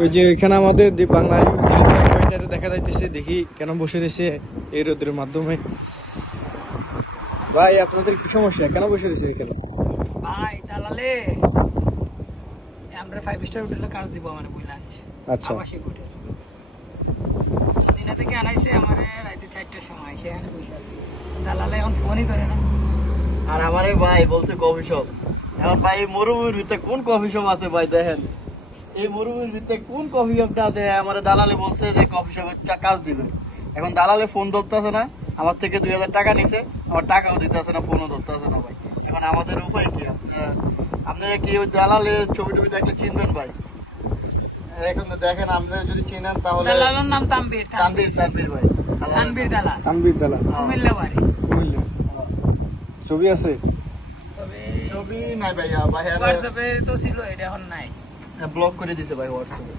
ওই যে এখানে আমাদের বাংলায় ওইটাতে দেখা যাইতেছে, দেখি কেন বসে রয়েছে এই রোদের মাধ্যমে। ভাই আপনাদের কি সমস্যা, কেন বসে রয়েছে এখানে? ভাই দালালে আমরা 5 স্টার হোটেলে কাজ দিব মানে বইলা আছে। আচ্ছা। আবাসিক হোটেল দিনা থেকে আনাইছে আমারে রাতে 4টার সময় সেখানে বসে আছে। দালালে এখন ফোনই করে না। আর আমারে ভাই বলছে কফি শপ। এখন ভাই এই মরুভূমির ভিতরে কোন কফি শপ আছে ভাই দেখেন, এই মরুভূমির ভিতরে কোন কফি শপটা আছে? আমারে দালালে বলছে যে কফি শপের কাজ দিবে। এখন দালালে ফোন ধরতেছে না, আমার থেকে 2000 টাকা নিছে, আমার টাকাও দিতেছে না, ফোনও ধরতেছে না ভাই। এখন আমাদের উপায় কি? আপনারা কি ওই দালালের ছবি টবি দেখলে চিনবেন ভাই? এখন দেখেন, আপনারা যদি চিনেন তাহলে দালালের নাম তানবীর তানভীর ভাই, তানবীর দালাল তানবীর দালাল, কুমিল্লা বাড়ি। কুমিল্লা। ছবি আছে? ছবি নাই ভাই, হোয়াটসঅ্যাপে তো ছিল, এটা এখন নাই। ব্লক করে দিছে ভাই হোয়াটসঅ্যাপে।